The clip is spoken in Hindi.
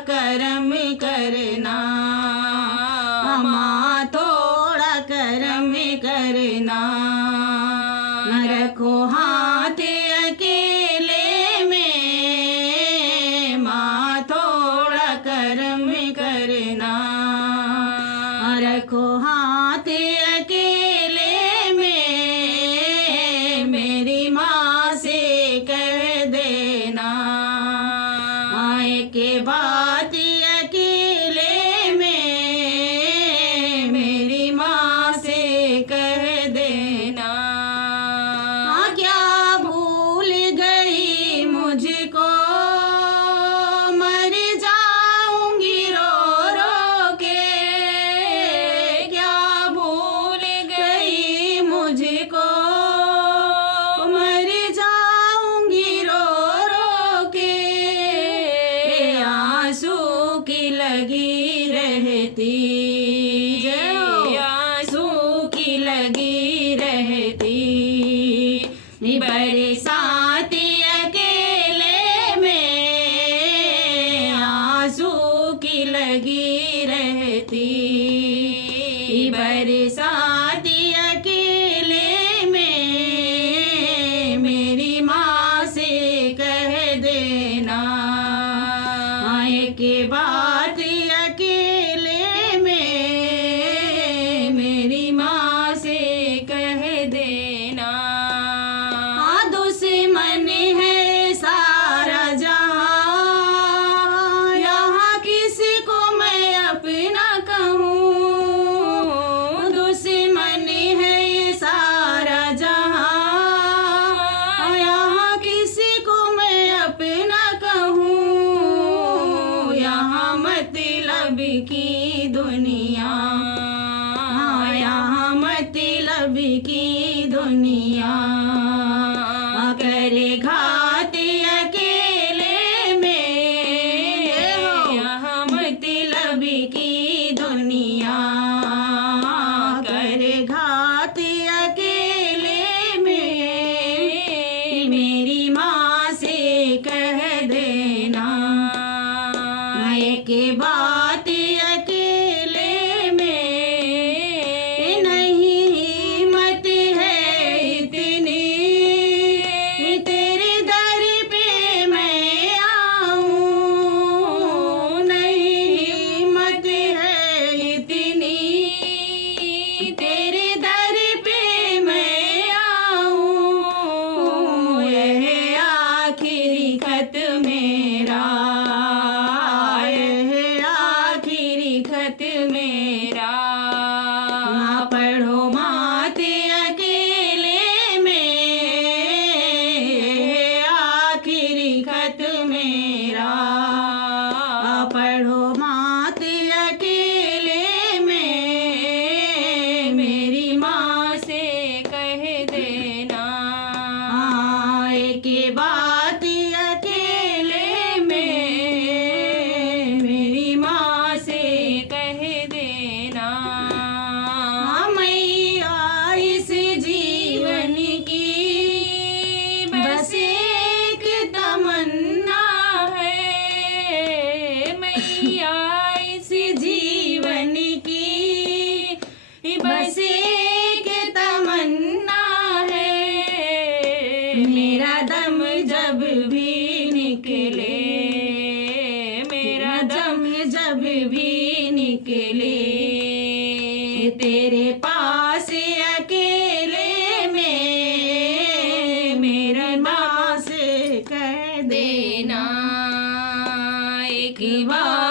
करम करना, माँ थोड़ा करम करना। न रखो हाथ अकेले में, माँ थोड़ा करम करना। रखो हाथ अकेले में, मेरी माँ से कह देना। आए के बाद अकेले में, मेरी माँ से कह देना। क्या भूल गई मुझको, मर जाऊंगी रो रो के। क्या भूल गई मुझको, मर जाऊंगी रो रो के। आंसू की लगी रहती, आंसू की लगी रहती। बरसात अकेले में, आंसू की लगी रहती। बरसात अकेले में, मेरी माँ से कह देना। आए के बाद अकेले में, मेरी माँ से कह देना। दुश्मन है सारा जहां, यहाँ किसी को मैं अपना कहूँ। दुश्मन है सारा जहां, यहाँ किसी को मैं अपना कहूँ। यहाँ मतलब की दुनिया, यहाँ मतलब की दुनिया। करे घात अकेले में, यहाँ मतलब की दुनिया। करे घात अकेले में, मेरी माँ से कह देना। एक बात अकेले में, नहीं हिम्मत है इतनी, तेरे दर पे मैं आऊं। नहीं हिम्मत है इतनी, तेरे दर पे मैं आऊं। यह आखिरी खत मेरा, यह आखिरी खत मेरा। ना पढ़ो मात अकेले में, आखिरी खत मेरा। पढ़ो मात अकेले में, मेरी माँ से कह देना। एक बात अकेले में, मेरी माँ से कह देना। मैया इस जीवन की बस एक तमन्ना है। मैया इस जीवन की बस एक तमन्ना है। मेरा दम जब भी निकले, मेरा दम जब भी निकले, तेरे पास अकेले में, मेरी माँ से कह देना। एक बार